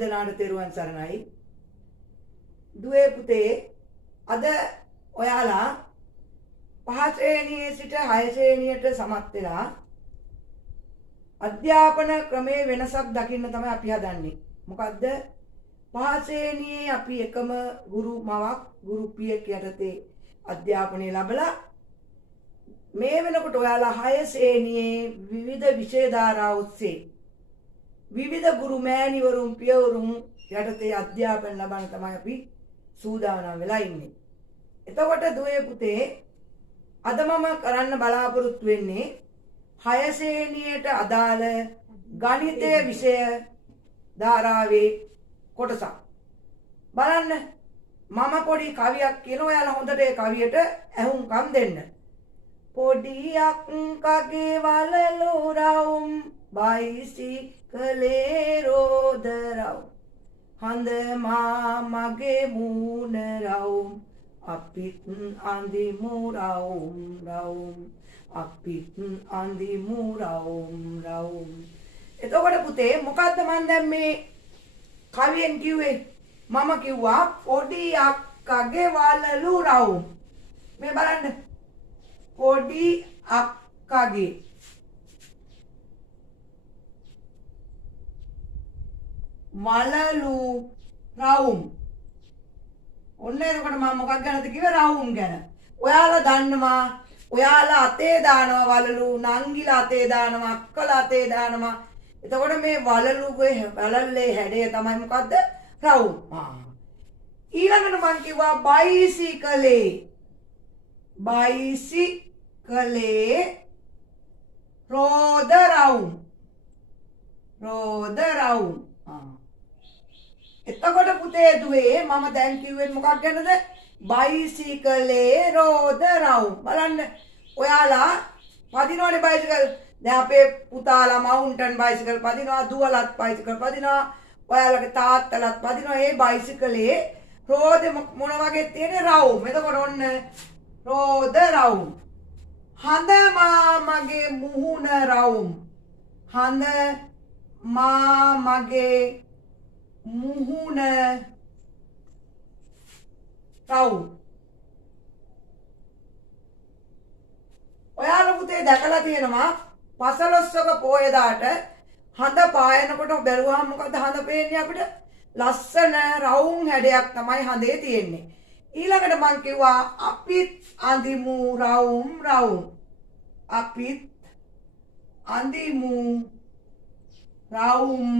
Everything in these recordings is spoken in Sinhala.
දෙනාට තෙරුවන් සරණයි. දුවේ පුතේ අද ඔයාලා 5 ශ්‍රේණියේ සිට 6 ශ්‍රේණියට සමත් වෙලා අධ්‍යාපන ක්‍රමයේ වෙනසක් දකින්න තමයි අපි හදන්නේ. මොකද්ද? 5 ශ්‍රේණියේ අපි එකම ගුරු මවක් ගුරු පියෙක් යටතේ අධ්‍යාපනය ලැබලා මේ වෙනකොට ඔයාලා 6 ශ්‍රේණියේ විවිධ විෂය ධාරා ඔස්සේ විවිධ ගුරු මෑණිවරුන් පියවරුන් යටතේ අධ්‍යාපන ලබන තමයි අපි සූදානම් වෙලා ඉන්නේ. එතකොට දුවේ පුතේ අද මම කරන්න බලාපොරොත්තු වෙන්නේ 6 ශ්‍රේණියට අදාළ ගණිතය විෂය ධාරාවේ කොටසක්. බලන්න මම පොඩි කවියක් කියන ඔයාලා හොඳට ඒ කවියට ඇහුම්කම් දෙන්න. පොඩි අක්කගේ වලලු රවුම් බයිසිකලේ රෝදරව් හඳ මාමගේ මූණ රවුම් අපිත් අඳිමු රවුම් රවුම් අපිත් අඳිමු රවුම් රවුම්. එතකොට පුතේ මොකද්ද මන් දැන් මේ කවියෙන් කිව්වේ? මම කිව්වා පොඩි අක්කගේ වලලු රවුම්. මේ බලන්න පොඩි අක්කගේ වලලු රවුම්. ඔන්න එතකොට මම මොකක් ගැනද කිව්වේ? රවුම් ගැන. ඔයාලා දන්නවා ඔයාලා අතේ දානවා වලලු, නංගිලා අතේ දානවා, අක්කලා අතේ දානවා. එතකොට මේ වලලුගේ වලල්ලේ හැඩය තමයි මොකද්ද? රවුම්. ඊළඟට මම කිව්වා බයිසිකලේ. බයිසිකලේ රෝද රවුම්. රෝද රවුම්. එතකොට පුතේ දුවේ මම දැන් කිව්වේ මොකක් ගැනද? බයිසිකලේ රෝද රවුම්. බලන්න ඔයාලා පදිනවනේ බයිසිකල්. දැන් අපේ පුතාලා මවුන්ටන් බයිසිකල් පදිනවා, දුවලත් බයිසිකල් පදිනවා, ඔයාලගේ තාත්තලාත් පදිනවා. මේ බයිසිකලේ රෝද මොන වගේ තියෙන රවුම්. එතකොට ඔන්න රෝද රවුම්. හඳ මාමගේ මුහුණ රවුම්. හඳ මාමගේ මුහුණ රවුම්. ඔයාලා පුතේ දැකලා තියෙනවා පසළොස්වක පෝයදාට හඳ පායනකොට බැලුවාම මොකද හඳ පේන්නේ අපිට? ලස්සන රවුම් හැඩයක් තමයි හඳේ තියෙන්නේ. ඊළඟට මං කිව්වා අපිත් අඳිමු රවුම් රවුම්. අපිත් අඳිමු රවුම්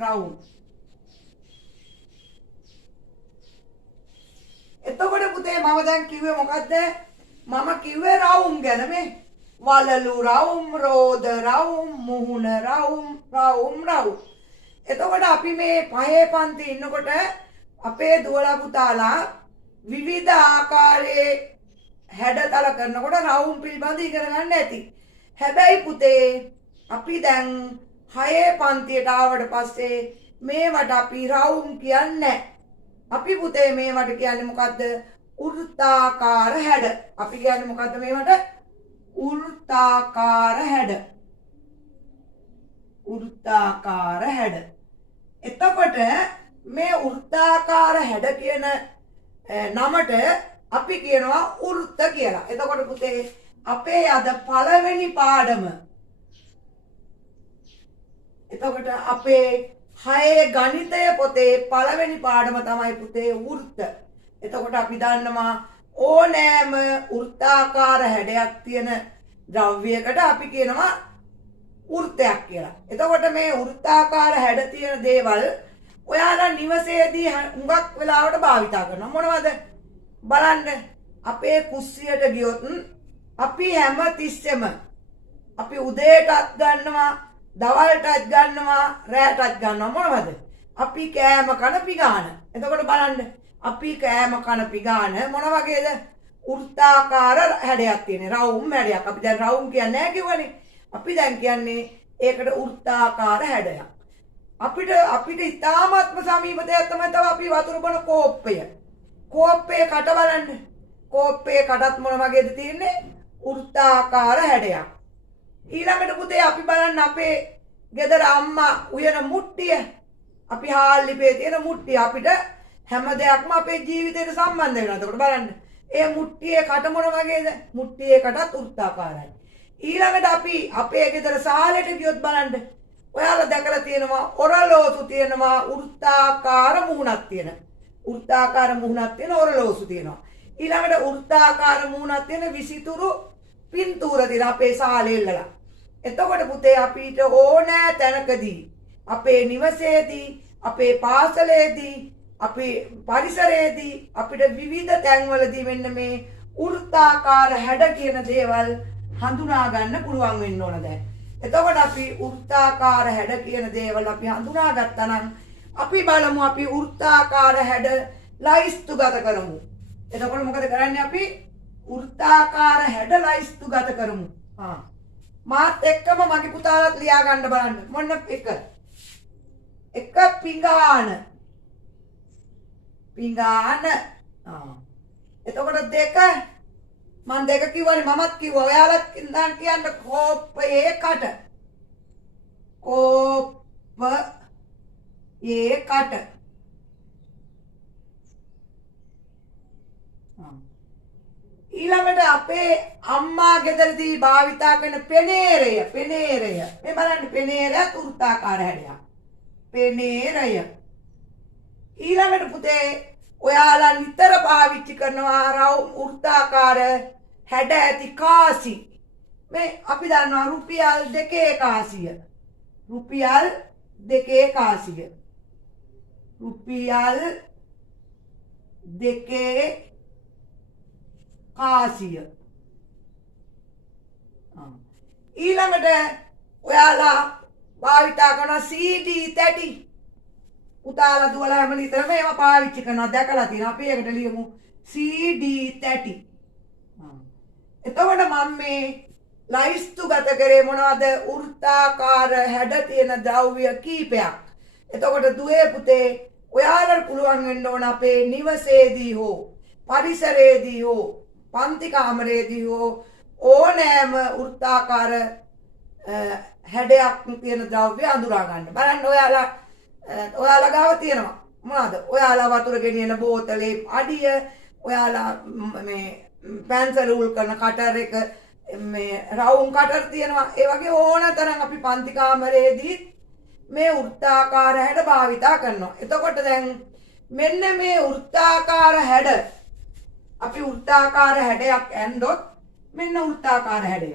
රවුම්. එතකොට පුතේ මම දැන් කිව්වේ මොකද්ද? මම කිව්වේ රවුම් ගැන. මේ වලලු රවුම්, රෝද රවුම්, මුහුණ රවුම්, රවුම් රවුම්. එතකොට අපි මේ පහේ පන්ති ඉන්නකොට අපේ දුවලා පුතාලා විවිධ ආකාරයේ හැඩතල කරනකොට රවුම් පිළිබඳ ඉගෙන ගන්න ඇති. හැබැයි පුතේ අපි දැන් 6 පන්තියට ආවට පස්සේ මේවට අපි රවුම් කියන්නේ නැහැ. අපි පුතේ මේවට කියන්නේ මොකද්ද? වෘත්තාකාර හැඩ. අපි කියන්නේ මොකද්ද මේවට? වෘත්තාකාර හැඩ. වෘත්තාකාර හැඩ. එතකොට මේ වෘත්තාකාර හැඩ කියන නමට අපි කියනවා වෘත්ත කියලා. එතකොට පුතේ අපේ අද පළවෙනි පාඩම. එතකොට අපේ 6 ගණිතය පොතේ පළවෙනි පාඩම තමයි පුතේ වෘත්ත. එතකොට අපි දන්නවා ඕනෑම වෘත්තාකාර හැඩයක් තියෙන ද්‍රව්‍යයකට අපි කියනවා වෘත්තයක් කියලා. එතකොට මේ වෘත්තාකාර හැඩ තියෙන දේවල් ඔයාලා නිවසේදී හුඟක් වෙලාවට භාවිතා කරනවා. මොනවද? බලන්න අපේ කුස්සියට ගියොත් අපි හැම තිස්සෙම අපි උදේටත් ගන්නවා, දවල්ටත් ගන්නවා, රැටත් ගන්නවා. මොනවද? අපි කෑම කන පිගාන. එතකොට බලන්න අපි කෑම කන පිගාන මොන වගේද? වෘත්තාකාර හැඩයක් තියෙන රවුම් හැඩයක්. අපි දැන් රවුම් කියන්නේ නැහැ කිව්වනේ. අපි දැන් කියන්නේ ඒකට වෘත්තාකාර හැඩයක්. අපිට ඉතාමත්ම සමීප දෙයක් තමයි තව අපි වතුර බොන කෝප්පය. කෝප්පේ කට බලන්න. කෝප්පේ කටත් මොන වගේද තියෙන්නේ? වෘත්තාකාර හැඩයක්. ඊළඟට පුතේ අපි බලන්න අපේ ගෙදර අම්මා උයන මුට්ටිය. අපි හාල් ලිපේ තියෙන මුට්ටිය අපිට හැම දෙයක්ම අපේ ජීවිතේට සම්බන්ධ වෙනවා. එතකොට බලන්න. ඒ මුට්ටියේ කට මොන වගේද? මුට්ටියේ කටත් වෘත්තාකාරයි. ඊළඟට අපි අපේ ගෙදර සාලෙට ගියොත් බලන්න. ඔයාලා දැකලා තියෙනවා ඔරලෝසු තියෙනවා වෘත්තාකාර මුහුණක් තියෙන. වෘත්තාකාර මුහුණක් තියෙන ඔරලෝසු තියෙනවා. ඊළඟට වෘත්තාකාර මුහුණක් තියෙන විසිතුරු පින්තූර තියෙන අපේ සාලේ ඉල්ලලා. එතකොට පුතේ අපිට ඕනෑ තැනකදී අපේ නිවසේදී අපේ පාසලේදී අපේ පරිසරයේදී අපිට විවිධ තැන්වලදී මෙන්න මේ වෘත්තාකාර හැඩ කියන දේවල් හඳුනා ගන්න පුළුවන් වෙන්න ඕන දැන්. එතකොට අපි වෘත්තාකාර හැඩ කියන දේවල් අපි හඳුනා ගත්තා නම් අපි බලමු අපි වෘත්තාකාර හැඩ ලයිස්තුගත කරමු. එතකොට මොකද කරන්නේ අපි වෘත්තාකාර හැඩ ලයිස්තුගත කරමු. මාත් එක්කම මගේ පුතාලත් ලියා ගන්න බලන්න. මොන්න එක පිඟාන. පිඟාන. එතකොට දෙක මම දෙක කිව්වනේ මමත් කිව්වා. ඔයාලත් ඉඳන් කියන්න කෝපයේ කට. කෝපයේ කට. ඊළඟට අපේ අම්මා ගෙදරදී භාවිතා කරන පෙනේරය. මේ බලන්න පෙනේරයත් වෘත්තාකාර හැඩයක්. පෙනේරය. ඊළඟට පුතේ ඔයාලා නිතර පාවිච්චි කරනවා වෘත්තාකාර හැඩ ඇති කාසි. මේ අපි දන්නවා රුපියල් 2 කාසිය. රුපියල් 2 කාසිය. රුපියල් 2 කාසිය. ඊළඟට ඔයාලා භාවිතා කරන CD තැටි. පුතාලා දුවලා හැම නිතරම ඒවා පාවිච්චි කරනවා දැකලා තියෙනවා. අපි ඒකට ලියමු CD තැටි. එතකොට මම මේ ලයිස්තුගත කරේ මොනවද? වෘත්තාකාර හැඩ තියෙන ද්‍රව්‍ය කීපයක්. එතකොට දුවේ පුතේ ඔයාලට පුළුවන් වෙන්න ඕන අපේ නිවසේදී හෝ පරිසරයේදී හෝ පන්ති කාමරයේදී හෝ ඕනෑම වෘත්තාකාර හැඩයක් තියෙන ද්‍රව්‍ය අඳුරා ගන්න. බලන්න ඔයාලා ගාව තියෙනවා මොනවද? ඔයාලා වතුර ගෙනියන බෝතලේ අඩිය, ඔයාලා මේ පැන්සල් රූල් කරන කටර් එක, මේ රවුම් කටර් තියෙනවා. ඒ වගේ ඕන තරම් අපි පන්ති කාමරයේදී මේ වෘත්තාකාර හැඩ භාවිතා කරනවා. එතකොට දැන් මෙන්න මේ වෘත්තාකාර හැඩ අපි වෘත්තාකාර හැඩයක් ඇන්දොත් මෙන්න වෘත්තාකාර හැඩය.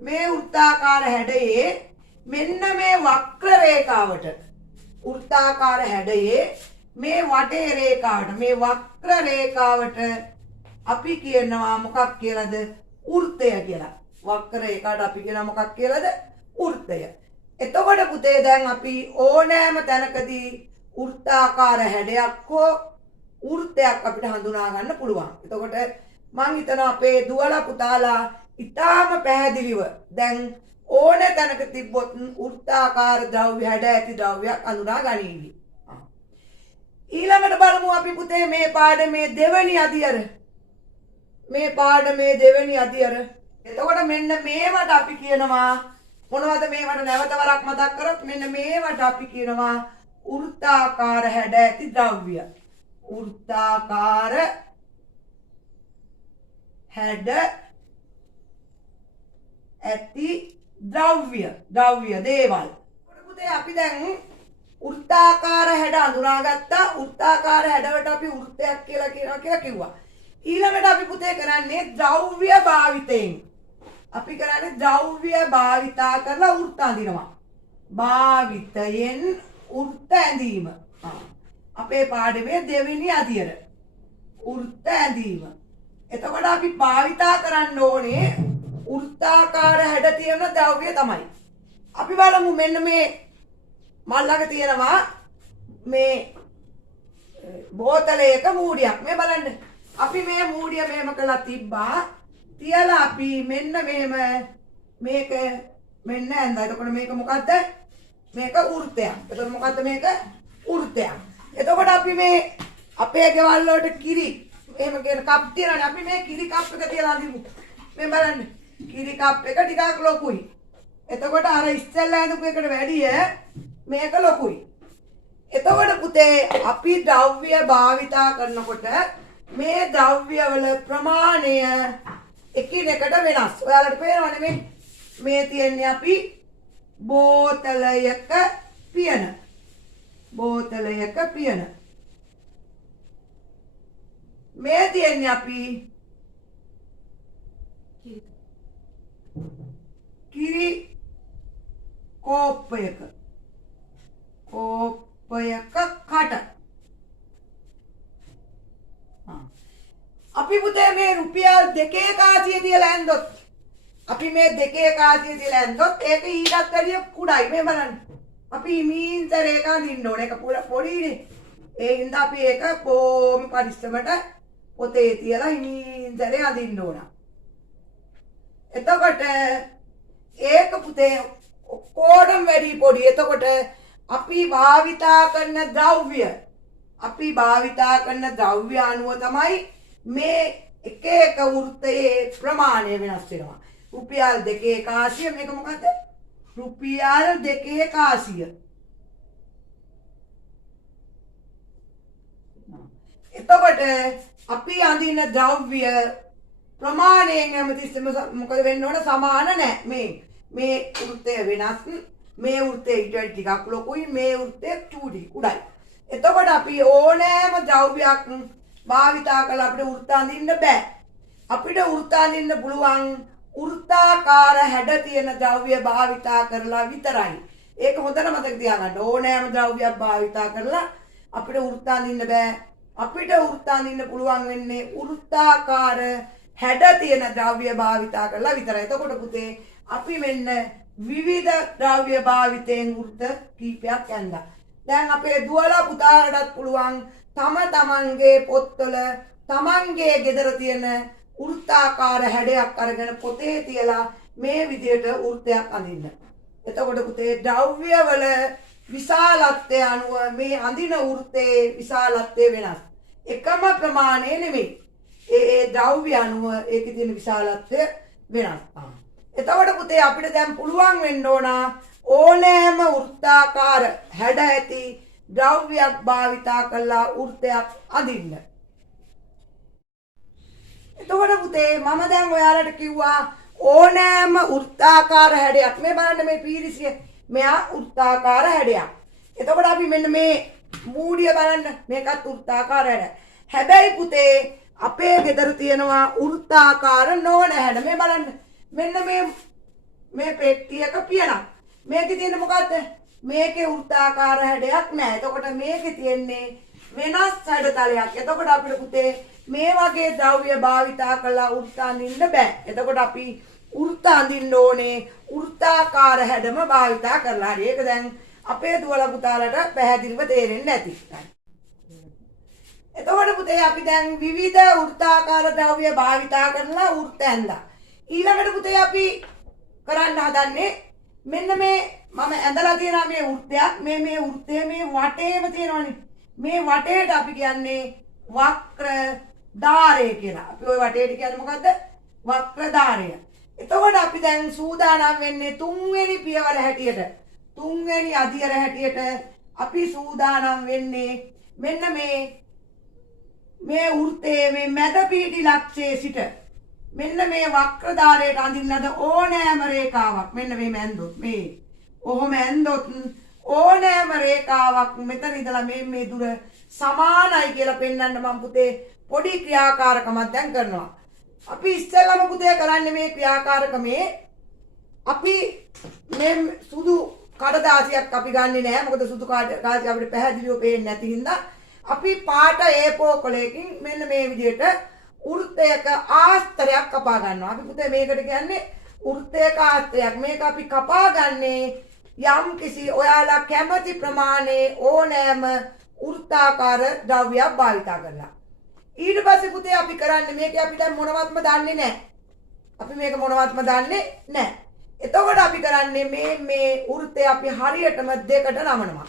මේ වෘත්තාකාර හැඩයේ මෙන්න මේ වක්‍ර රේඛාවට වෘත්තාකාර හැඩයේ මේ වටේ රේඛාවට මේ වක්‍ර රේඛාවට අපි කියනවා මොකක් කියලාද? වෘත්තය කියලා. වක්‍ර රේඛාවට අපි කියනවා මොකක් කියලාද? වෘත්තය. එතකොට පුතේ දැන් අපි ඕනෑම තැනකදී වෘත්තාකාර හැඩයක් හෝ වෘත්තයක් අපිට හඳුනා ගන්න පුළුවන්. එතකොට මං හිතනවා අපේ දුවලා පුතාලා ඉතාම පැහැදිලිව දැන් ඕන තැනක තිබ්බොත් වෘත්තාකාර ද්‍රව්‍ය හැඩ ඇති ද්‍රව්‍යයක් හඳුනා ගනීවි. ඊළඟට බලමු අපි පුතේ මේ පාඩමේ දෙවෙනි අදියර. මේ පාඩමේ දෙවෙනි අදියර. එතකොට මෙන්න මේවට අපි කියනවා මොනවද? මේවට නැවත වරක් මතක් කරොත් මෙන්න මේවට අපි කියනවා වෘත්තාකාර හැඩ ඇති ද්‍රව්‍ය. වෘත්තාකාර හැඩ ඇති ද්‍රව්‍ය දේවල්. පුතේ අපි දැන් වෘත්තාකාර හැඩ අඳුනාගත්තා. වෘත්තාකාර හැඩවට අපි වෘත්තයක් කියලා කිව්වා. ඊළඟට අපි පුතේ කරන්නේ ද්‍රව්‍ය භාවිතයෙන්. අපි කරන්නේ ද්‍රව්‍ය භාවිතා කරලා වෘත්ත අඳිනවා. භාවිතයෙන් වෘත්ත ඇඳීම. අපේ පාඩමේ දෙවෙනි අදියර වෘත්ත ඇඳීම. එතකොට අපි භාවිතා කරන්න ඕනේ වෘත්තාකාර හැඩ තියෙන ද්‍රව්‍ය තමයි. අපි බලමු මෙන්න මේ මල්ලක තියෙනවා මේ බෝතලයක මූඩියක්. මේ බලන්න. අපි මේ මූඩිය මෙහෙම කළා තිබ්බා. තියලා අපි මෙන්න මෙහෙම මේක මෙන්න ඇඳලා. එතකොට මේක මොකද්ද? මේක වෘත්තයක්. එතකොට මොකද්ද මේක? වෘත්තයක්. එතකොට අපි මේ අපේ ගෙවල් වලට කිරි එහෙම කියන කප් තියනනේ. අපි මේ කිරි කප් එක තියලා අඳිමු. මේ බලන්න. කිරි කප් එක ටිකක් ලොකුයි. එතකොට අර ඉස්සෙල්ලා ඇඳපු එකට වැඩිය මේක ලොකුයි. එතකොට පුතේ අපි ද්‍රව්‍ය භාවිතා කරනකොට මේ ද්‍රව්‍ය වල ප්‍රමාණය එකිනෙකට වෙනස්. ඔයාලට පේනවනේ මේ තියෙන්නේ අපි බෝතලයක පියන. බෝතලයක පියන. මේ තියෙන්නේ අපි කිරි කෝප්පයක. කෝප්පයක කට. අපි පුතේ මේ රුපියල් 2,100 තියලා ඇන්දොත් අපි මේ 2,100 තියලා ඇන්දොත් ඒක ඊටත් වැඩිය කුඩායි. මේ බලන්න. අපි හිමින්තර ඒක අඳින්න ඕනේ. ඒක පොඩිනේ. ඒ හින්දා අපි ඒක බොහොම පරිස්සමට පොතේ තියලා හිමින්තර අඳින්න ඕන. එතකොට ඒක පුතේ කොඩම් වැඩි පොඩි. එතකොට අපි භාවිතා කරන ද්‍රව්‍ය අනුව තමයි මේ එක එක වෘත්තයේ ප්‍රමාණය වෙනස් වෙනවා. රුපියල් 2,100 මේක මොකද්ද? රුපියල් 2,100. එතකොට අපි අඳින ද්‍රව්‍ය ප්‍රමාණයෙන් හැමතිස්සෙම මොකද වෙන්න ඕන? සමාන නැහැ. මේ වෘත්තය වෙනස්. මේ වෘත්තය ඊට ටිකක් ලොකුයි. මේ වෘත්තය චූටි කුඩායි. එතකොට අපි ඕනෑම ද්‍රව්‍යයක් භාවිතා කරලා අපිට වෘත්ත අඳින්න බෑ. අපිට වෘත්ත අඳින්න පුළුවන් වෘත්තාකාර හැඩ තියෙන ද්‍රව්‍ය භාවිතා කරලා විතරයි. ඒක හොඳට මතක තියාගන්න. ඕනෑම ද්‍රව්‍යයක් භාවිතා කරලා අපිට වෘත්ත අඳින්න බෑ. අපිට වෘත්ත අඳින්න පුළුවන් වෙන්නේ වෘත්තාකාර හැඩ තියෙන ද්‍රව්‍ය භාවිතා කරලා විතරයි. එතකොට පුතේ අපි මෙන්න විවිධ ද්‍රව්‍ය භාවිතයෙන් වෘත්ත කීපයක් ඇඳලා. දැන් අපේ දුවලා පුතාලටත් පුළුවන් තමන්ගේ පොත්වල තමන්ගේ ගෙදර තියෙන වෘත්තාකාර හැඩයක් අරගෙන පොතේ තියලා මේ විදියට වෘත්තයක් අඳින්න. එතකොට පුතේ ද්‍රව්‍ය වල විශාලත්වය අනුව මේ අඳින වෘත්තයේ විශාලත්වය වෙනස්. එකම ප්‍රමාණය නෙමෙයි. ඒ ද්‍රව්‍ය අනුව ඒකේ තියෙන විශාලත්වය වෙනස්. එතකොට පුතේ අපිට දැන් පුළුවන් වෙන්න ඕන ඕනෑම වෘත්තාකාර හැඩ ඇති ද්‍රව්‍යයක් භාවිතා කරලා වෘත්තයක් අඳින්න. එතකොට පුතේ මම දැන් ඔයාලට කිව්වා ඕනෑම වෘත්තාකාර හැඩයක්. මේ බලන්න මේ පීරිසිය මෙයා වෘත්තාකාර හැඩයක්. එතකොට අපි මෙන්න මේ මූඩිය බලන්න මේකත් වෘත්තාකාර හැඩ. හැබැයි පුතේ අපේ ගෙදර තියෙනවා වෘත්තාකාර නොවන හැඩ. මේ බලන්න මෙන්න මේ පෙට්ටියක පියනක්. මේකේ තියෙන මොකද්ද? මේකේ වෘත්තාකාර හැඩයක් නැහැ. එතකොට මේකේ තියෙන්නේ වෙනස් හැඩතලයක්. එතකොට අපිට පුතේ මේ වගේ ද්‍රව්‍ය භාවිතා කරලා වෘත්ත අඳින්න බෑ. එතකොට අපි වෘත්ත අඳින්න ඕනේ වෘත්තාකාර හැඩම භාවිතා කරලා. හරි. ඒක දැන් අපේ දුවලා පුතාලට පැහැදිලිව තේරෙන්නේ නැති. එතකොට පුතේ අපි දැන් විවිධ වෘත්තාකාර ද්‍රව්‍ය භාවිතා කරලා වෘත්ත ඇඳලා. ඊළඟට පුතේ අපි කරන්න හදන්නේ මෙන්න මේ මම ඇඳලා තියෙනවා මේ වෘත්තයක්. මේ වෘත්තය මේ වටේම තියෙනවනේ. මේ වටේට අපි කියන්නේ වක්‍ර ධාරය කියලා. අපි ওই වටේට කියන්නේ මොකද්ද? වක්‍ර ධාරය. එතකොට අපි දැන් සූදානම් වෙන්නේ තුන්වෙනි පියවර හැටියට. තුන්වෙනි අදියර හැටියට අපි සූදානම් වෙන්නේ මෙන්න මේ වෘත්තයේ මේ මැද පිහිටි ලක්ෂයේ සිට මෙන්න මේ වක්‍ර ධාරයට අඳින්නද ඕනෑම රේඛාවක් මෙන්න මේ ඇන්දොත් මේ ඔහොම ඇන්දොත් ඕනෑම රේඛාවක් මෙතන ඉඳලා මේ දුර සමානයි කියලා පෙන්වන්න මම පුතේ පොඩි ක්‍රියාකාරකමක් දැන් කරනවා. අපි ඉස්සෙල්ලාම පුතේ කරන්නේ මේ ක්‍රියාකාරකමේ අපි මේ සුදු කඩදාසියක් අපි ගන්නෙ නෑ. මොකද සුදු කඩදාසිය අපිට පැහැදිලිව පේන්නේ නැති හින්දා අපි පාට A4 කොලයකින් මෙන්න මේ විදිහට වෘත්තයක ආස්තරයක් කපා ගන්නවා. අපි පුතේ මේකට කියන්නේ වෘත්තයක ආස්තරයක්. මේක අපි කපා ගන්නේ යම් කිසි ඔයාලා කැමති ප්‍රමාණයේ ඕනෑම වෘත්තාකාර ද්‍රව්‍යයක් භාවිතා කරලා. ඊට පස්සේ පුතේ අපි කරන්නේ මේක අපි දැන් මොනවත්ම දන්නේ නැහැ. අපි මේක මොනවත්ම දන්නේ නැහැ. එතකොට අපි කරන්නේ මේ වෘත්තය අපි හරියටම දෙකට නමනවා.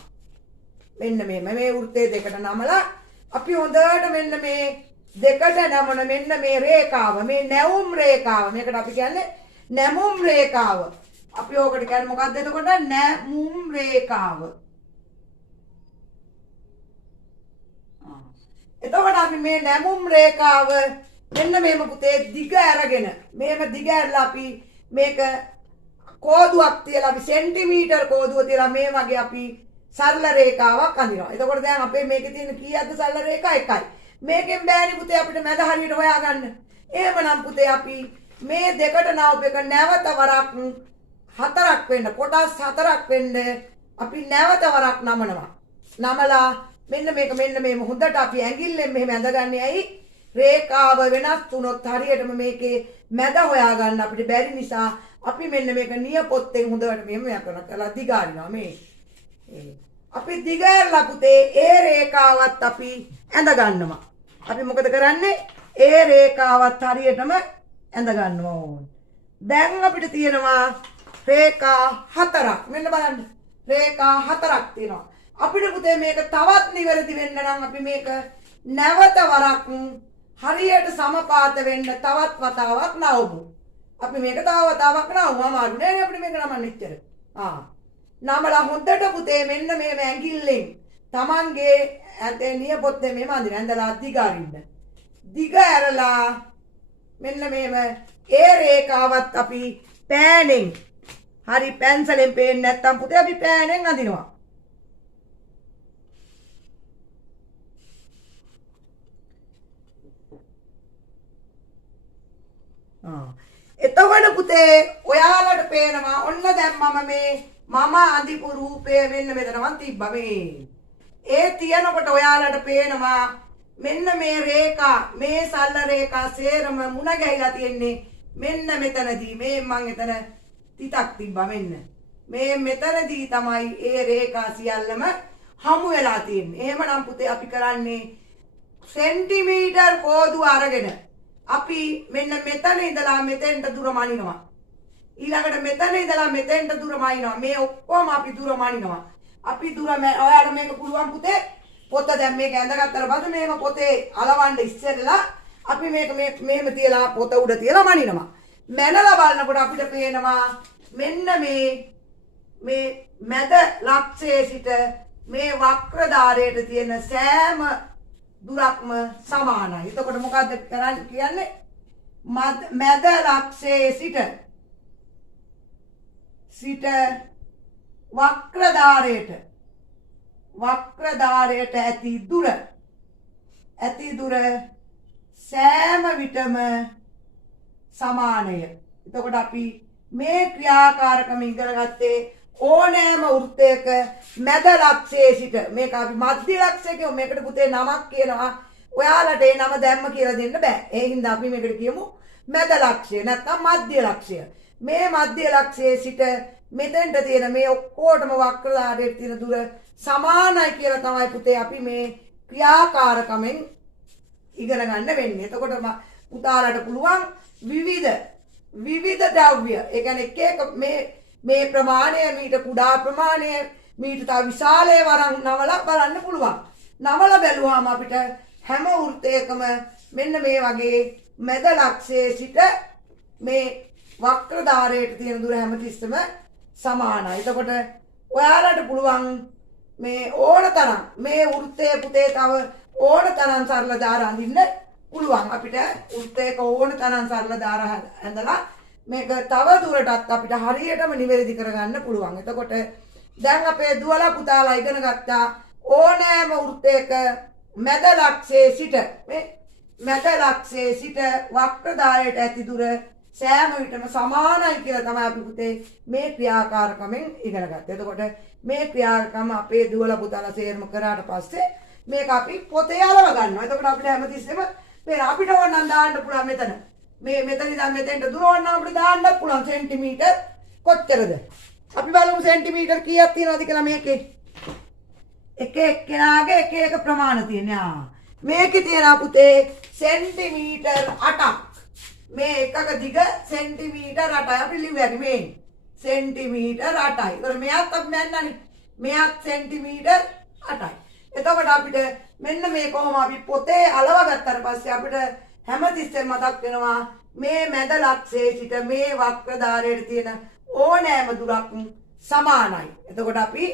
මෙන්න මේ වෘත්තය දෙකට නමලා අපි හොඳට මෙන්න මේ දෙකට නමන මෙන්න මේ රේඛාව මේ නැවුම් රේඛාව මේකට අපි කියන්නේ නැමුම් රේඛාව. අපි ඕකට කියන්නේ මොකක්ද එතකොට? නැමුම් රේඛාව. එතකොට අපි මේ නැමුම් රේඛාව මෙන්න මෙහෙම පුතේ දිග අරගෙන මෙහෙම දිග ඇරලා අපි මේක කෝදුවක් තියලා අපි සෙන්ටිමීටර් කෝදුව තියලා මේ වගේ අපි සරල රේඛාවක් අඳිනවා. එතකොට දැන් අපේ මේකේ තියෙන කීයක්ද සරල රේඛා? එකයි. මේකෙන් බෑනි පුතේ අපිට මැද හරියට හොයාගන්න. එහෙමනම් පුතේ අපි මේ දෙකට නාවප එක නැවත වරක් හතරක් වෙන්න කොටස් හතරක් වෙන්න අපි නැවත වරක් නමනවා. නමලා මෙන්න මේක මෙන්න මේ හොඳට අපි ඇඟිල්ලෙන් මෙහෙම ඇඳගන්නේ ඇයි? රේඛාව වෙනස් වුණොත් හරියටම මේකේ මැද හොයාගන්න අපිට බැරි නිසා අපි මෙන්න මේක නියපොත්තෙන් හොඳට මෙහෙම කරලා දිගාරිනවා මේ. අපි දිගාරලා පුතේ ඒ රේඛාවත් අපි ඇඳ ගන්නවා. අපි මොකද කරන්නේ? ඒ රේඛාවත් හරියටම ඇඳ ගන්නවා ඕන. දැන් අපිට තියෙනවා රේඛා හතරක්. මෙන්න බලන්න. රේඛා හතරක් තියෙනවා. අපිට පුතේ මේක තවත් නිවැරදි වෙන්න නම් අපි මේක නැවත වරක් හරියට සමපාත වෙන්න තවත් වතාවක් නවමු. අපි මේක තව වතාවක් නවමු. අමාරු නෑ අපිට මේක නමන්න ඉච්චර. නමලා හොඳට පුතේ මෙන්න මේ ඇඟිල්ලෙන් Tamanගේ ඇතේ නියපොත්තේ මෙහෙම අඳින්න ඇඳලා දිගාරින්න. දිග ඇරලා මෙන්න මේව ඒ රේඛාවත් අපි පෑනෙන් හරි පැන්සලෙන් පේන්නේ නැත්තම් පුතේ අපි පෑනෙන් අඳිනවා. එතකොට පුතේ ඔයාලට පේනවා ඔන්න දැන් මම අඳිපු රූපය මෙන්න මෙතන මන් තිබ්බා මේ. ඒ තියනකොට ඔයාලට පේනවා මෙන්න මේ රේඛා මේ සල්ල රේඛා සේරම මුණ ගැහිලා තියෙන්නේ මෙන්න මෙතනදී මේ මං එතන තිතක් තිබ්බා මෙන්න. මේ මෙතනදී තමයි ඒ රේඛා සියල්ලම හමු වෙලා තියෙන්නේ. එහෙමනම් පුතේ අපි කරන්නේ සෙන්ටිමීටර් කෝදුව අරගෙන අපි මෙන්න මෙතන ඉඳලා මෙතෙන්ට දුර මනිනවා. ඊළඟට මෙතන ඉඳලා මෙතෙන්ට දුර මනිනවා. මේ ඔක්කොම අපි දුර මනිනවා. අපි දුර ඔයාලට මේක පුළුවන් පුතේ පොත දැන් මේක ඇඳගත්තට පස්සේ මේක පොතේ අලවන්න ඉස්සෙල්ලා අපි මේක මෙහෙම තියලා පොත උඩ තියලා මනිනවා. මැනලා බලනකොට අපිට පේනවා මෙන්න මේ මැද ලක්ෂයේ සිට මේ වක්‍රධාරයට තියෙන සෑම දුරක්ම සමානයි. එතකොට මොකද්ද කියන්නේ? මැද ලක්ෂයේ සිට වක්‍රධාරයට ඇති දුර සෑම විටම සමානය. එතකොට අපි මේ ක්‍රියාකාරකම ඉගෙන ගත්තේ ඕනෑම වෘත්තයක මැද ලක්ෂයේ සිට මේක අපි මධ්‍ය ලක්ෂය කියමු. මේකට පුතේ නමක් කියනවා. ඔයාලට ඒ නම දැම්ම කියලා දෙන්න බෑ. ඒ හින්දා අපි මේකට කියමු මැද ලක්ෂය නැත්නම් මධ්‍ය ලක්ෂය. මේ මධ්‍ය ලක්ෂයේ සිට මෙතෙන්ට තියෙන මේ ඔක්කොටම වක්‍රධාරයේ තියෙන දුර සමානයි කියලා තමයි පුතේ අපි මේ ක්‍රියාකාරකමෙන් ඉගෙන ගන්න වෙන්නේ. එතකොට පුතාලට පුළුවන් විවිධ ද්‍රව්‍ය. ඒ කියන්නේ එක මේ ප්‍රමාණය මීට කුඩා ප්‍රමාණය මීට තව විශාලයේ වරන් නවලා බලන්න පුළුවන්. නවලා බැලුවාම අපිට හැම වෘත්තයකම මෙන්න මේ වගේ මැද ලක්ෂයේ සිට මේ වක්‍රධාරයට තියෙන දුර හැමතිස්සෙම සමානයි. එතකොට ඔයාලට පුළුවන් මේ ඕන තරම් මේ වෘත්තයේ පුතේ තව ඕන තරම් සරල ධාර අඳින්න පුළුවන්. අපිට වෘත්තයක ඕන තරම් සරල ධාර ඇඳලා මේක තව දුරටත් අපිට හරියටම නිවැරදි කරගන්න පුළුවන්. එතකොට දැන් අපේ දුවලා පුතාලා ඉගෙන ගත්තා ඕනෑම වෘත්තයක මැද ලක්ෂයේ සිට වක්‍රධාරයට ඇති දුර සෑම විටම සමානයි කියලා තමයි අපි පුතේ මේ ක්‍රියාකාරකමෙන් ඉගෙන ගත්තේ. එතකොට මේ ක්‍රියාකාරකම අපේ දුවලා පුතාලා සේරම කරාට පස්සේ මේක අපි පොතේ අලව ගන්නවා. එතකොට අපිට හැමතිස්සෙම අපිට ඕනනම් දාන්න පුළුවන් මෙතන. මෙතන ඉඳන් මෙතෙන්ට දුර ඕනනම් අපිට දාන්න පුළුවන් සෙන්ටිමීටර් කොච්චරද? අපි බලමු සෙන්ටිමීටර් කීයක් තියෙනවද කියලා මේකේ. එක එක්කෙනාගේ එක එක ප්‍රමාණ තියෙනවා. මේකේ තියෙනවා පුතේ සෙන්ටිමීටර් 8ක්. මේ එකක දිග සෙන්ටිමීටර් 8යි. අපි ලිව්වනේ මේ සෙන්ටිමීටර් 8යි. ඒතර මෙයාත් අපි මැන්නනේ. මෙයාත් සෙන්ටිමීටර් 8යි. එතකොට අපිට මෙන්න මේ කොහොම අපි පොතේ අලව ගත්තට පස්සේ අපිට හැමතිස්සෙම මතක් වෙනවා මේ මැද ලක්ෂයේ සිට මේ වක්‍රධාරයට තියෙන ඕනෑම දුරක් සමානයි. එතකොට අපි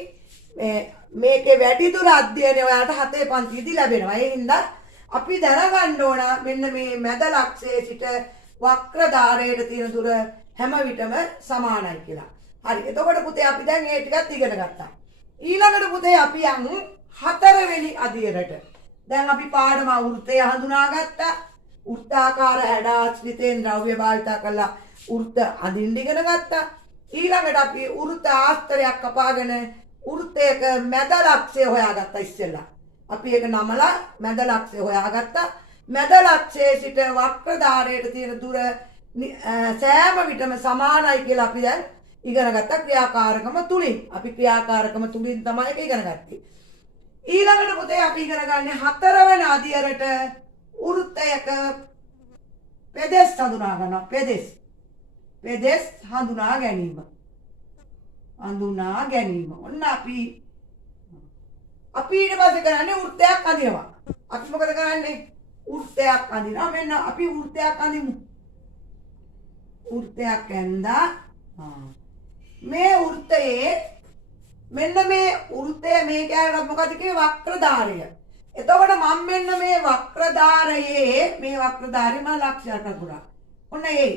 මේකේ වැඩි දුර අධ්‍යයනය ඔයාලට 7 පන්තියේදී ලැබෙනවා. ඒ හින්දා අපි දැනගන්න ඕන මෙන්න මේ මැද ලක්ෂයේ සිට වක්‍ර ධාරයට තියෙන දුර හැම විටම සමානයි කියලා. හරි. එතකොට පුතේ අපි දැන් ඒ ටිකත් ඉගෙන ගත්තා. ඊළඟට පුතේ අපි යමු 4 වෙනි අදියරට. දැන් අපි පාඩම වෘත්තය හඳුනාගත්තා. වෘත්තාකාර හැඩාශ්‍රිතයෙන් ද්‍රව්‍ය භාවිත කරලා වෘත්ත අඳින්න ඉගෙන ගත්තා. ඊළඟට අපි වෘත්ත ආස්තරයක් කපාගෙන වෘත්තයක මැද ලක්ෂය හොයාගත්තා ඉස්සෙල්ලා. අපි ඒක නමලා මැද ලක්ෂය හොයාගත්තා. මැද ලක්ෂයේ සිට වක්‍ර ධාරයට තියෙන දුර සෑම විටම සමානයි කියලා අපි දැන් ඉගෙන ගත්තා ක්‍රියාකාරකම තුලින්. අපි ක්‍රියාකාරකම තුලින් තමයි ඒක ඉගෙන ගත්තේ. ඊළඟට පුතේ අපි ඉගෙන ගන්නේ 4 වෙනි අදියරට වෘත්තයක පෙදෙස් හඳුනා ගන්නවා. පෙදෙස් හඳුනා ගැනීම. ඔන්න අපි ඊට පස්සේ කරන්නේ වෘත්තයක් අඳිනවා. අපි මොකද කරන්නේ? වෘත්තයක් අඳිනවා. මෙන්න අපි වෘත්තයක් අඳිමු. වෘත්තයක් ඇඳා මේ වෘත්තයේ මෙන්න මේ වෘත්තය මේ කෑමකට මොකද කියේ වක්‍ර ධාරය. එතකොට මම මෙන්න මේ වක්‍ර ධාරයේ මම ලක්ෂයක් ලකුණා. ඔන්න ඒ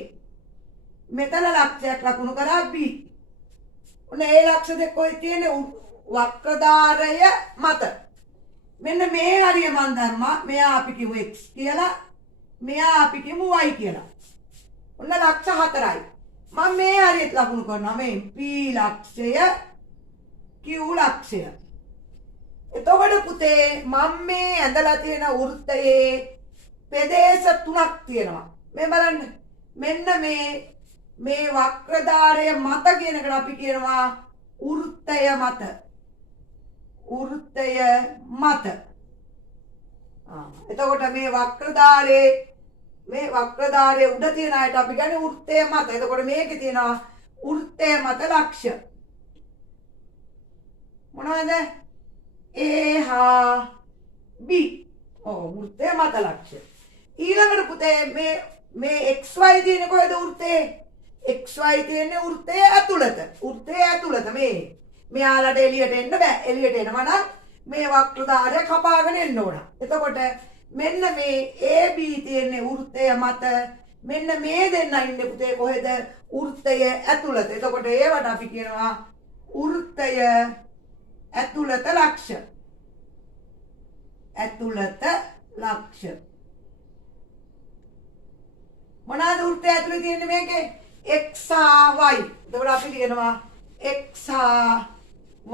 මෙතන ලක්ෂයක් ලකුණු කරා B. ඔන්න ඒ ලක්ෂ දෙක කොයි තියෙන්නේ වක්‍ර ධාරය මත. මෙන්න මේ හරිය මන් දැම්මා. මෙයා අපි කිව්ව x කියලා. මෙයා අපි කිව්ව y කියලා. ඔන්න ලක්ෂ 4යි. මම මේ හරියට ලකුණු කරනවා. මේ p ලක්ෂය q ලක්ෂය. එතකොට පුතේ මම මේ ඇඳලා තියෙන වෘත්තයේ ප්‍රදේශ 3ක් තියෙනවා. මේ බලන්න. මෙන්න මේ වක්‍ර ධාරය මත කියන එකට අපි කියනවා වෘත්තය මත. එතකොට මේ වක්‍ර ධාරයේ උඩ තියෙන අයට අපි කියන්නේ වෘත්තය මත. එතකොට මේකේ තියෙනවා වෘත්තය මත ලක්ෂ. මොනවද? A හා B. වෘත්තය මත ලක්ෂ. ඊළඟට පුතේ මේ XY තියෙන කොහෙද වෘත්තේ? XY තියෙන්නේ වෘත්තයේ ඇතුළත. මෙයාලට එළියට එන්න බෑ. එළියට එනවා නම් මේ වක්‍ර ධාරය කපාගෙන එන්න ඕන. එතකොට මෙන්න මේ AB තියෙන්නේ වෘත්තය මත. මෙන්න මේ දෙන්න ඉන්නේ පුතේ කොහෙද? වෘත්තය ඇතුළත. එතකොට ඒවට අපි කියනවා වෘත්තය ඇතුළත ලක්ෂ. මොනවාද වෘත්තය ඇතුළේ තියෙන්නේ මේකේ? x හා y. එතකොට අපි කියනවා x හා y.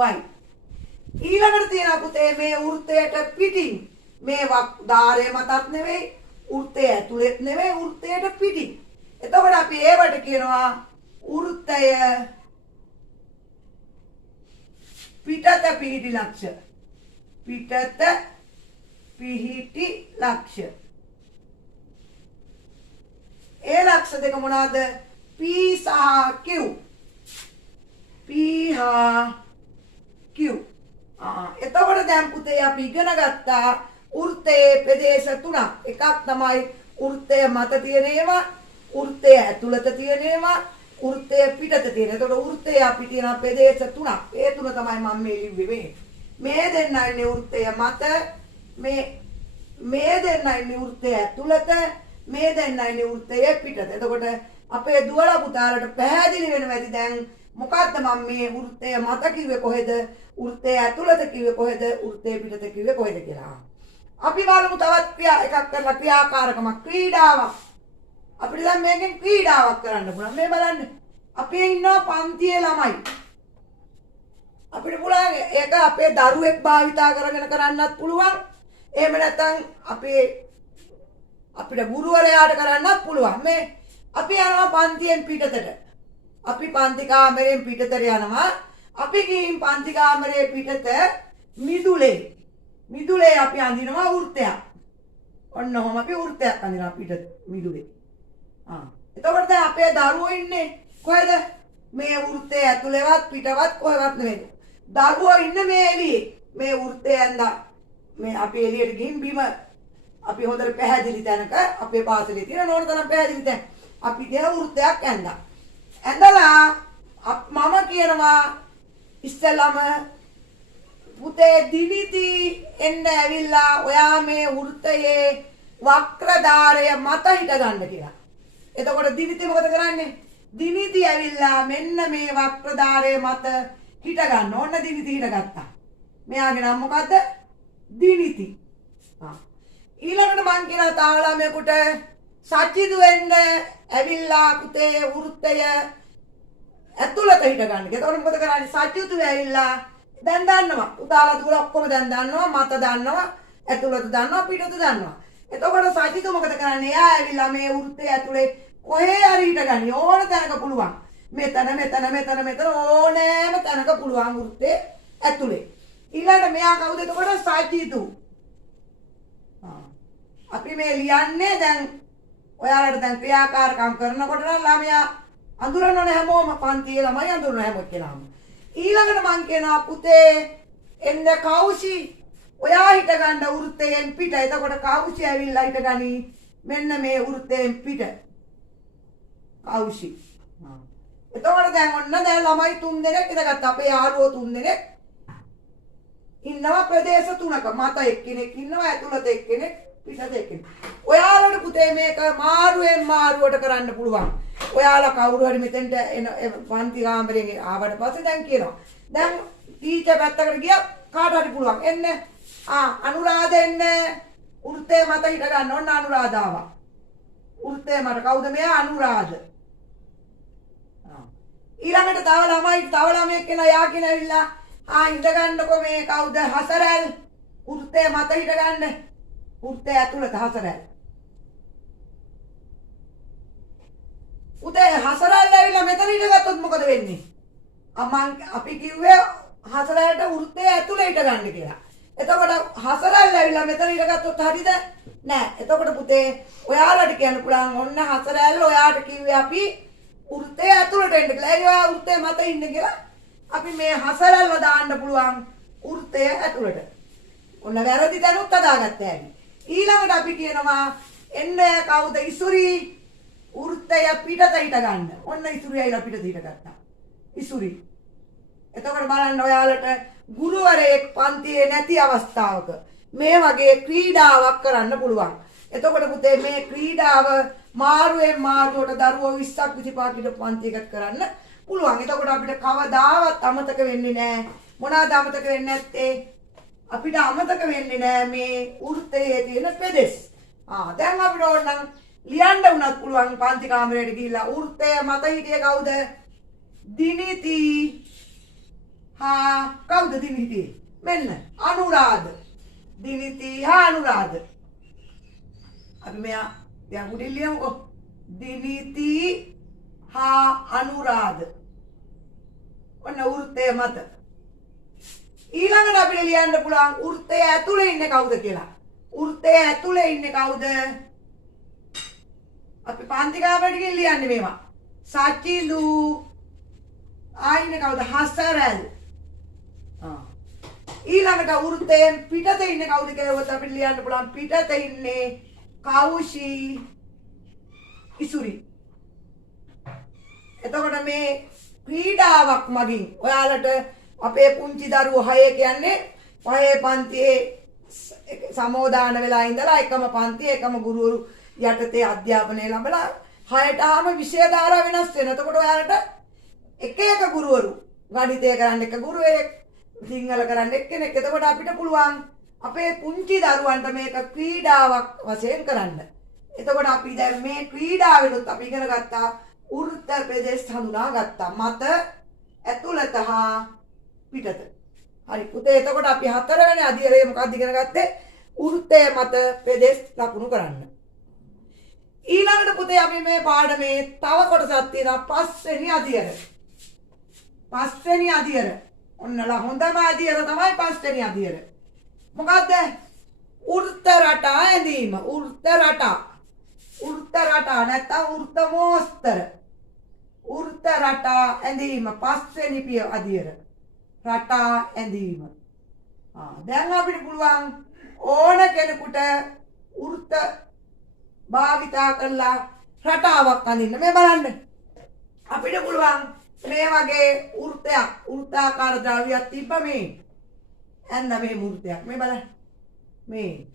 ඊළඟට තියෙනවා පුතේ මේ වෘත්තයට පිටින් මේ ධාරය මතත් නෙවෙයි, වෘත්තය ඇතුළෙත් නෙවෙයි, වෘත්තයට පිටින්. එතකොට අපි ඒවට කියනවා වෘත්තය පිටත පිහිටි ලක්ෂ. ඒ ලක්ෂ දෙක මොනවාද? P සහ Q. එතකොට දැන් පුතේ අපි ඉගෙන ගත්තා වෘත්තයේ ප්‍රදේශ 3ක්. එකක් තමයි වෘත්තය මත තියෙන ඒවා, වෘත්තය ඇතුළත තියෙන ඒවා, වෘත්තය පිටත තියෙන. එතකොට වෘත්තයේ අපි තියෙන ප්‍රදේශ 3ක්. ඒ තුන තමයි මම මේ ලිව්වේ. මේ දෙන්න ඉන්නේ වෘත්තය මත, මේ දෙන්න ඉන්නේ වෘත්තය ඇතුළත, මේ දෙන්න ඉන්නේ වෘත්තයේ පිටත. එතකොට අපේ දුවලා පුතාලට පැහැදිලි වෙනවා ඇති දැන් මොකද්ද මම මේ වෘත්තය මත කිව්වේ කොහෙද? වෘත්තය ඇතුළත කිව්වේ කොහෙද? වෘත්තය පිටත කිව්වේ කොහෙද කියලා. අපි බලමු තවත් එකක් කරලා ක්‍රියාකාරකමක් ක්‍රීඩාවක්. අපිට දැන් මේකෙන් ක්‍රීඩාවක් කරන්න පුළුවන්. මේ බලන්න. අපි ඉන්නවා පන්තියේ ළමයි. අපිට පුළුවන් ඒක අපේ දරුවෙක් භාවිතා කරගෙන කරන්නත් පුළුවන්. එහෙම නැත්නම් අපිට ගුරුවරයාට කරන්නත් පුළුවන්. මේ අපි යනවා පන්තියෙන් පිටතට. අපි පන්ති කාමරයෙන් පිටතට යනවා. අපි ගිහින් පන්ති කාමරයේ පිටත මිදුලේ අපි අඳිනවා වෘත්තයක්. ඔන්න ඔහොම අපි වෘත්තයක් අඳිනවා පිටත මිදුලේ. එතකොට දැන් අපේ දරුවෝ ඉන්නේ කොහෙද? මේ වෘත්තය ඇතුළේවත් පිටවත් කොහෙවත් නෙවෙයි. දරුවෝ ඉන්නේ මේ එළියේ. මේ වෘත්තය ඇඳලා මේ අපි එළියට ගිහින් බිම අපි හොඳට පැහැදිලි තැනක අපේ පාසලේ තියෙන ඕන තරම් පැහැදිලි තැන අපි කියන වෘත්තයක් ඇඳලා. ඇඳලා මම කියනවා ඉස්සෙල්ලාම පුතේ දිනිති එන්න ඇවිල්ලා ඔයා මේ වෘත්තයේ වක්‍රධාරය මත හිට ගන්න කියලා. එතකොට දිනිති මොකද කරන්නේ? දිනිති ඇවිල්ලා මෙන්න මේ වක්‍රධාරය මත හිට ගන්න. ඔන්න දිනිති හිට ගත්තා. මෙයාගේ නම මොකද්ද? දිනිති. ඊළඟට මං කියනවා තාවලාමේකට සච්චිදු වෙන්න ඇවිල්ලා පුතේ වෘත්තය ඇතුළත හිට ගන්න. එතකොට මොකද කරන්නේ? සච්චිදු ඇවිල්ලා දැන් දන්නවා. උදාලා දුර ඔක්කොම දැන් දන්නවා. මත දන්නවා. ඇතුළත දන්නවා. පිටත දන්නවා. එතකොට සච්චිදු මොකද කරන්නේ? එයා ඇවිල්ලා මේ වෘත්තය ඇතුලේ කොහේ හරි හිට ගන්න. ඕන තැනක පුළුවන්. මෙතන ඕනෑම තැනක පුළුවන් වෘත්තේ ඇතුලේ. ඊළඟට මෙයා කවුද? එතකොට සච්චිදු. අපි මේ ලියන්නේ දැන් ඔයාලට දැන් ක්‍රියාකාරකම් කරනකොට නම් ළමයා අඳුරනවනේ හැමෝම පන්තියේ ළමයි අඳුරන හැම කෙනාම. ඊළඟට මං කියනවා පුතේ එන්න කෞෂි ඔයා හිට ගන්න වෘත්තයෙන් පිට. එතකොට කෞෂි ඇවිල්ලා හිට ගනි මෙන්න මේ වෘත්තයෙන් පිට. කෞෂි. එතකොට දැන් ඔන්න දැන් ළමයි 3 දෙනෙක් ඉඳගත්තා. අපේ යාළුවෝ 3 දෙනෙක් ඉන්නවා ප්‍රදේශ 3ක. මත එක්කෙනෙක් ඉන්නවා ඇතුළත එක්කෙනෙක් පිටත එක්කෙනෙක්. ඔයාලට පුතේ මේක මාරුවෙන් මාරුවට කරන්න පුළුවන්. ඔයාලා කවුරු හරි මෙතෙන්ට එන පන්ති කාමරයෙන් ආවට පස්සේ දැන් කියනවා. දැන් ටීචර් පැත්තකට ගියා කාට හරි පුළුවන්. එන්න අනුරාධ එන්න වෘත්තේ මත හිට ගන්න. ඔන්න අනුරාධ ආවා. වෘත්තේ මත කවුද මෙයා? අනුරාධ. ඊළඟට තව ළමයි කෙනා යා කියන ඇවිල්ලා හිට ගන්නකො මේ කවුද? හසරැල්. වෘත්තේ මත හිට ගන්න. වෘත්තේ ඇතුළත හසරැල්. උදේ හසරැල් ඇවිල්ලා මෙතන හිටගත්තොත් මොකද වෙන්නේ? අපි කිව්වේ හසරැල්ට වෘත්තේ ඇතුළේ හිට ගන්න කියලා. එතකොට හසරැල් ඇවිල්ලා මෙතන හිටගත්තොත් හරිද? නෑ. එතකොට පුතේ ඔයාලට කියන්න පුළුවන් ඔන්න හසරැල් ඔයාට කිව්වේ අපි වෘත්තේ ඇතුළට එන්න කියලා. ඒ ඔයා වෘත්තේ මත ඉන්න කියලා අපි මේ හසරැල්ව දාන්න පුළුවන් වෘත්තේ ඇතුළට. ඔන්න වැරදි තැනුත් හදාගත්තා ඇති. ඊළඟට අපි කියනවා එන්න කවුද? ඉසුරි වෘත්තය පිටත හිට ගන්න. ඔන්න ඉසුරි ඇවිල්ලා පිටත හිට ගත්තා. ඉසුරි. එතකොට බලන්න ඔයාලට ගුරුවරයෙක් පන්තියේ නැති අවස්ථාවක මේ වගේ ක්‍රීඩාවක් කරන්න පුළුවන්. එතකොට පුතේ මේ ක්‍රීඩාව මාරුවෙන් මාරුවට දරුවෝ 20ක් 25 කට පන්ති එකක් කරන්න පුළුවන්. එතකොට අපිට කවදාවත් අමතක වෙන්නේ නැහැ. මොනවාද අමතක වෙන්නේ නැත්තේ? අපිට අමතක වෙන්නේ නැහැ මේ වෘත්තයේ තියෙන පෙදෙස්. දැන් අපිට ඕනනම් ලියන්න උනත් පුළුවන් පන්ති කාමරයට ගිහිල්ලා වෘත්තය මත හිටියේ කවුද? දිනිති. කවුද දිනිති? මෙන්න අනුරාධ. දිනිති අනුරාධ. අපි මෙයා දැන් උඩින් ලියමුකෝ. දිනිති අනුරාධ. ඔන්න වෘත්තය මත. ඊළඟට අපිට ලියන්න පුළුවන් වෘත්තය ඇතුලේ ඉන්නේ කවුද කියලා. වෘත්තය ඇතුලේ ඉන්නේ කවුද? අපි පන්ති කාමරයට ගිහින් ලියන්නේ මේවා. සචිදු ආයිනේ කවුද? හසරැල්. ඊළඟට වෘත්තයෙන් පිටත ඉන්නේ කවුද කියලා අපිට ලියන්න පුළුවන්. පිටත ඉන්නේ කෞෂි ඉසුරි. එතකොට මේ ක්‍රීඩාවක් මගින් ඔයාලට අපේ පුංචි දරුවෝ 6 කියන්නේ 5 පන්තියේ සමෝදාන වෙලා ඉඳලා එකම පන්තියේ එකම ගුරුවරු යටතේ අධ්‍යාපනය ලැබලා 6ටම විෂය ධාරා වෙනස් වෙනවා. එතකොට ඔයාලට එක ගුරුවරු ගණිතය කරන්න එක ගුරුවරයෙක්, සිංහල කරන්න එක්කෙනෙක්. එතකොට අපිට පුළුවන් අපේ පුංචි දරුවන්ට මේක ක්‍රීඩාවක් වශයෙන් කරන්න. එතකොට අපි දැන් මේ ක්‍රීඩාවෙනුත් අපි ඉගෙන ගත්තා වෘත්ත ප්‍රදේශ හඳුනා ගත්තා. මත, ඇතුළත හා පිටත. හරි පුතේ එතකොට අපි 4 වෙනි අධ්‍යයනයේ මොකක්ද ඉගෙන ගත්තේ? වෘත්තය මත ප්‍රදේශ ලකුණු කරන්න. ඊළඟට පුතේ අපි මේ පාඩමේ තව කොටසක් තියෙනවා 5 වෙනි අධ්‍යයන. 5 වෙනි අධ්‍යයන. ඔන්නලා හොඳම අධ්‍යයන තමයි 5 වෙනි අධ්‍යයන. මොකද්ද? වෘත්ත රටා ඇඳීම. වෘත්ත රටා. වෘත්ත රටා නැත්නම් වෘත්ත මෝස්තර. වෘත්ත රටා ඇඳීම 5 වෙනි පිය අධ්‍යයන. රටා ඇඳීම. දැන් අපිට පුළුවන් ඕන කෙනෙකුට වෘත්ත භාවිතා කරලා රටාවක් අඳින්න. මේ බලන්න. අපිට පුළුවන් මේ වගේ වෘත්තයක් වෘත්තාකාර ද්‍රව්‍යයක් තිබ්බ මේ. ඇඳ මේ වෘත්තයක් මේ බලන්න මේ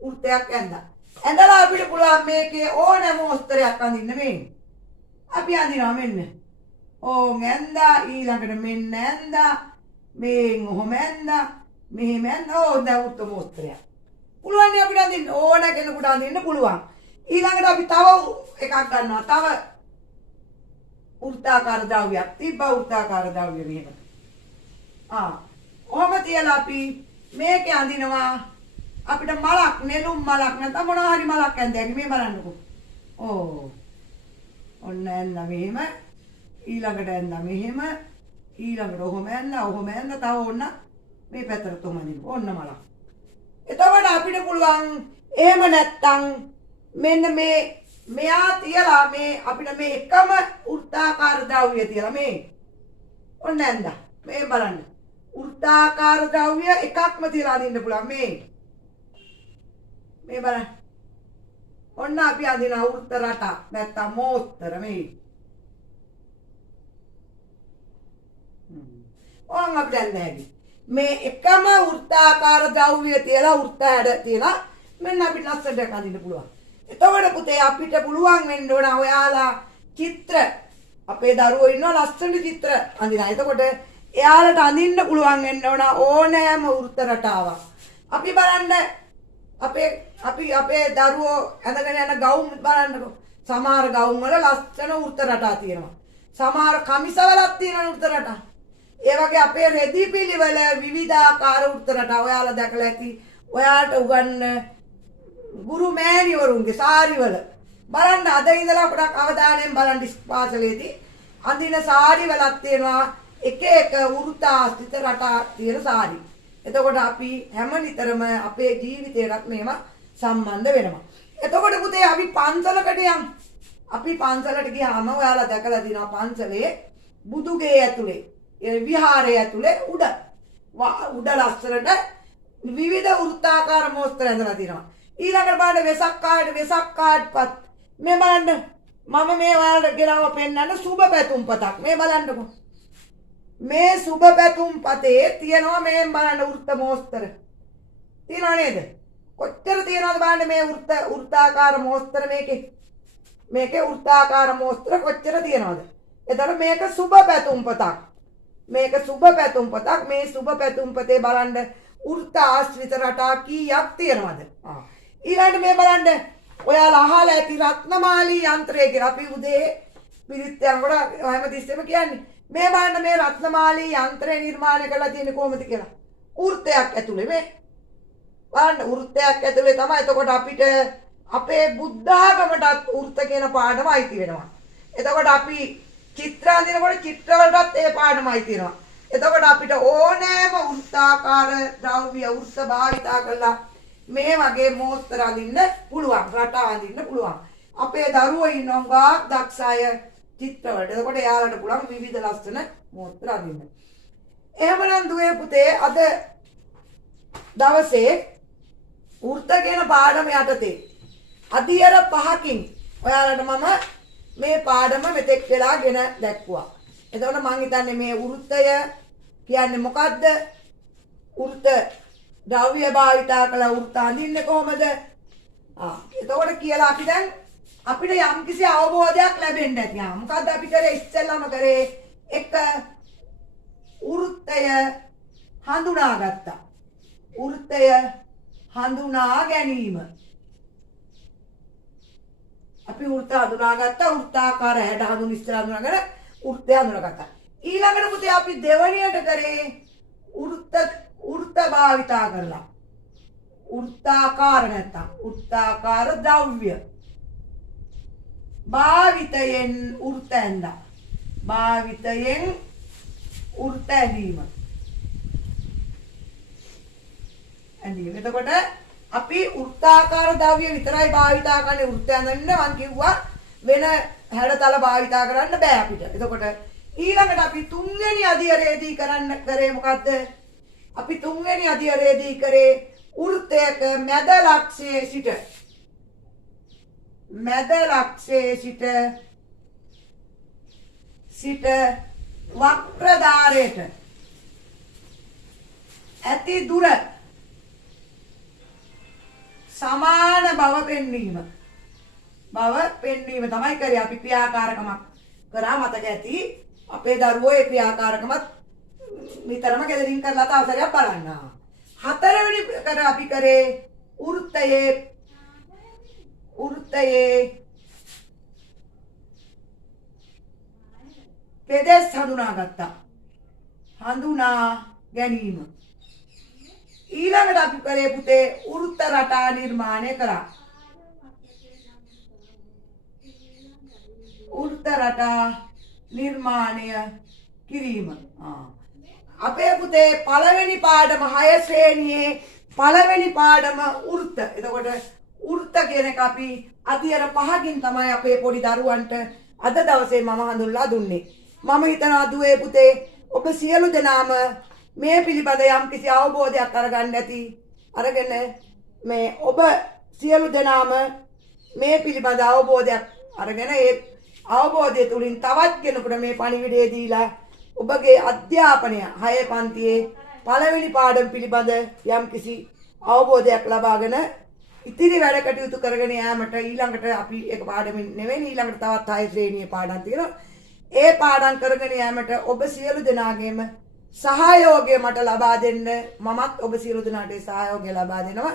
වෘත්තයක් ඇඳලා අපිට පුළුවන් මේකේ ඕනෑම මොස්තරයක් අඳින්න මේ අපි අඳිනවා මෙන්න ඕන් ඇඳා ඊළඟට මෙන්න ඇඳා මේන් ඔහොම ඇඳා මෙහෙම ඇඳා ඕන් දැන් වෘත්ත මොස්තරයක් පුළුවන් නේ අපිට අඳින්න ඕන කෙනෙකුට අඳින්න පුළුවන් ඊළඟට අපි තව එකක් ගන්නවා තව වෘත්තාකාර ද්‍රව්‍යයක් තිබ්බා වෘත්තාකාර ද්‍රව්‍ය මෙහෙම ඔහොම තියලා අපි මේකේ අඳිනවා අපිට මලක් නෙළුම් මලක් නැත්නම් මොනවා හරි මලක් ඇඳගෙන මේ බලන්නකෝ ඔන්න ඇඳ මෙහෙම ඊළඟට ඇඳ මෙහෙම ඊළඟට ඔහොම ඇඳ තව ඔන්න මේ පැත්තට තොමනින් ඔන්න මලක් එතකොට අපිට පුළුවන් එහෙම නැත්තම් මෙන්න මේ මෙයා තියලා මේ අපිට මේ එකම වෘත්තාකාර ද්‍රව්‍ය තියලා මේ ඔන්න ඇඳ මේ බලන්න වෘත්තාකාර ද්‍රව්‍ය එකක්ම තියලා අඳින්න පුළුවන් මේ බලන්න ඔන්න අපි අඳින වෘත්ත රට නැත්තම් මෝස්තර මේ ඕන් අපිට ඇඳ මේ එකම වෘත්තාකාර ද්‍රව්‍ය තියලා වෘත්ත හැඩ තියලා මෙන්න අපිට ලස්සනට අඳින්න පුළුවන් එතකොට පුතේ අපිට පුළුවන් වෙන්න ඕන ඔයාලා චිත්‍ර අපේ දරුවෝ ඉන්නවා ලස්සන චිත්‍ර අඳිනවා එතකොට එයාලට අඳින්න පුළුවන් වෙන්න ඕන ඕනෑම වෘත්ත රටාවක් අපි බලන්න අපේ දරුවෝ ඇඳගෙන යන ගවුම් බලන්නකෝ සමහර ගවුම් වල ලස්සන වෘත්ත රටා තියෙනවා සමහර කමිසවලක් තියෙන වෘත්ත රටා ඒ වගේ අපේ රෙදි පිළිවෙල විවිධාකාර වෘත්ත රටා ඔයාලා දැකලා ඇති ඔයාලට උගන්න ගුරු මෑණිවරුන්ගේ සාරි වල බලන්න අද ඉඳලා පොඩක් අවධානයෙන් බලන්න පාසලේදී අඳින සාරි වලක් තියෙනවා එක එක වෘත්තාස්තිත රටා තියෙන සාරි. එතකොට අපි හැම නිතරම අපේ ජීවිතේට මේවා සම්බන්ධ වෙනවා. එතකොට පුතේ අපි පන්සලකට යමු. අපි පන්සලට ගියාම ඔයාලා දැකලා දිනවා පන්සලේ බුදුගේ ඇතුලේ විහාරයේ ඇතුලේ උඩ ලස්සනට විවිධ වෘත්තාකාර මොස්තර ඇඳලා තියෙනවා. ඊළඟට බලන්න වෙසක් කාඩ්පත් මේ බලන්න මම මේ ඔයාලට ගෙනාව පෙන්නන්න සුබ පැතුම් පතක් මේ බලන්නකො මේ සුබ පැතුම් පතේ තියෙනවා මේ බලන්න වෘත්ත මොස්තර තියෙනව නේද කොච්චර තියෙනවද බලන්න මේ වෘත්තාකාර මොස්තර මේකේ වෘත්තාකාර මොස්තර කොච්චර තියෙනවද එතකොට මේක සුබ පැතුම් පතක් මේ සුබ පැතුම් පතේ බලන්න වෘත්ත ආශ්‍රිත රටා කීයක් තියෙනවද ඊළඟට මේ බලන්න ඔයාලා අහලා ඇති රත්නමාලී යන්ත්‍රය කියලා අපි උදේ පිරිත් යනකොට හැමතිස්සෙම කියන්නේ මේ බලන්න මේ රත්නමාලී යන්ත්‍රය නිර්මාණය කරලා තියෙන්නේ කොහොමද කියලා වෘත්තයක් ඇතුලේ මේ බලන්න වෘත්තයක් ඇතුලේ තමයි එතකොට අපිට අපේ බුද්ධාගමටත් වෘත්ත කියන පාඩම අයිති වෙනවා එතකොට අපි චිත්‍ර අඳිනකොට චිත්‍ර වලටත් ඒ පාඩමයි තියෙනවා එතකොට අපිට ඕනෑම වෘත්තාකාර ද්‍රව්‍ය වෘත්ත භාවිතා කරලා මේ වගේ මොස්තර අඳින්න පුළුවන් රටා අඳින්න පුළුවන් අපේ දරුවෝ ඉන්නවා දක්ෂ අය චිත්‍ර වලට එතකොට එයාලට පුළුවන් විවිධ ලස්සන මොස්තර අඳින්න එහෙමනම් දුවේ පුතේ අද දවසේ වෘත්ත කියන පාඩම යටතේ අධ්‍යයන 5කින් ඔයාලට මම මේ පාඩම මෙතෙක් වෙලා ගෙන දැක්වුවා එතකොට මම හිතන්නේ මේ වෘත්තය කියන්නේ මොකද්ද වෘත්ත ද්‍රව්‍ය භාවිතා කළ වෘත්ත අඳින්නේ කොහමද එතකොට කියලා අපි දැන් අපිට යම්කිසි අවබෝධයක් ලැබෙන්න ඇති මොකද්ද අපි කරේ ඉස්සෙල්ලාම කරේ එක වෘත්තය හඳුනාගත්තා වෘත්තය හඳුනා ගැනීම අපි වෘත්ත හඳුනාගත්තා වෘත්තාකාර හැඩ හඳුන් ඉස්සර හඳුනාගෙන වෘත්තය හඳුනාගත්තා ඊළඟට පුතේ අපි දෙවණියට කරේ වෘත්ත භාවිතා කරලා වෘත්තාකාර නැත්තම් වෘත්තාකාර ද්‍රව්‍ය භාවිතයෙන් වෘත්ත ඇඳා භාවිතයෙන් වෘත්ත ඇඳීම එතකොට අපි වෘත්තාකාර ද්‍රව්‍ය විතරයි භාවිතා කරන්නේ වෘත්ත ඇඳෙන්න මං කිව්වා වෙන හැඩතල භාවිතා කරන්න බෑ අපිට එතකොට ඊළඟට අපි තුන්වෙනි අධ්‍යයනයේදී කරේ මොකද්ද අපි තුන්වෙනි අධ්‍යයනයේදී කරේ වෘත්තයක මැද ලක්ෂයේ සිට වක්‍රධාරයට ඇති දුර සමාන බව පෙන්වීම. බව පෙන්වීම තමයි කරේ අපි ක්‍රියාකාරකමක් කරා මතක ඇති. අපේ දරුවෝ ඒ ක්‍රියාකාරකමත් නිතරම ගෙදරින් කරලා තවසරයක් බලන්න. හතරවෙනි කර අපි කරේ වෘත්තයේ පෙදෙස් හඳුනාගත්තා. හඳුනා ගැනීම. ඊළඟට අපි කරේ පුතේ වෘත්ත රටා නිර්මාණය කරා. වෘත්ත රටා නිර්මාණය කිරීම. අපේ පුතේ පළවෙනි පාඩම 6 ශ්‍රේණියේ පළවෙනි පාඩම වෘත්ත. එතකොට වෘත්ත කියන එක අපි අධ්‍යයන 5කින් තමයි අපේ පොඩි දරුවන්ට අද දවසේ මම හඳුන්ලා දුන්නේ. මම හිතනවා දුවේ පුතේ ඔබ සියලු දෙනාම මේ පිළිබඳ යම් කිසි අවබෝධයක් අරගන්න ඇති. අරගෙන මේ ඔබ සියලු දෙනාම මේ පිළිබඳ අවබෝධයක් අරගෙන ඒ අවබෝධය තුලින් තවත් කෙනෙකුට මේ පණිවිඩය දීලා ඔබගේ අධ්‍යාපනය 6 පන්තියේ පළවෙනි පාඩම පිළිබඳ යම් කිසි අවබෝධයක් ලබාගෙන ඉතිරි වැඩ කටයුතු කරගෙන යාමට ඊළඟට අපි එක පාඩමින් නෙවෙයි ඊළඟට තවත් 6 ශ්‍රේණියේ පාඩම් තියෙනවා. ඒ පාඩම් කරගෙන යාමට ඔබ සියලු දෙනාගේම සහයෝගය මට ලබා දෙන්න. මමත් ඔබ සියලු දෙනාට සහයෝගය ලබා දෙනවා.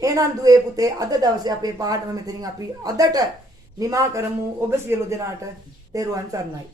එහෙනම් දුවේ පුතේ අද දවසේ අපේ පාඩම මෙතනින් අපි අදට නිමා කරමු. ඔබ සියලු දෙනාට තෙරුවන් සරණයි.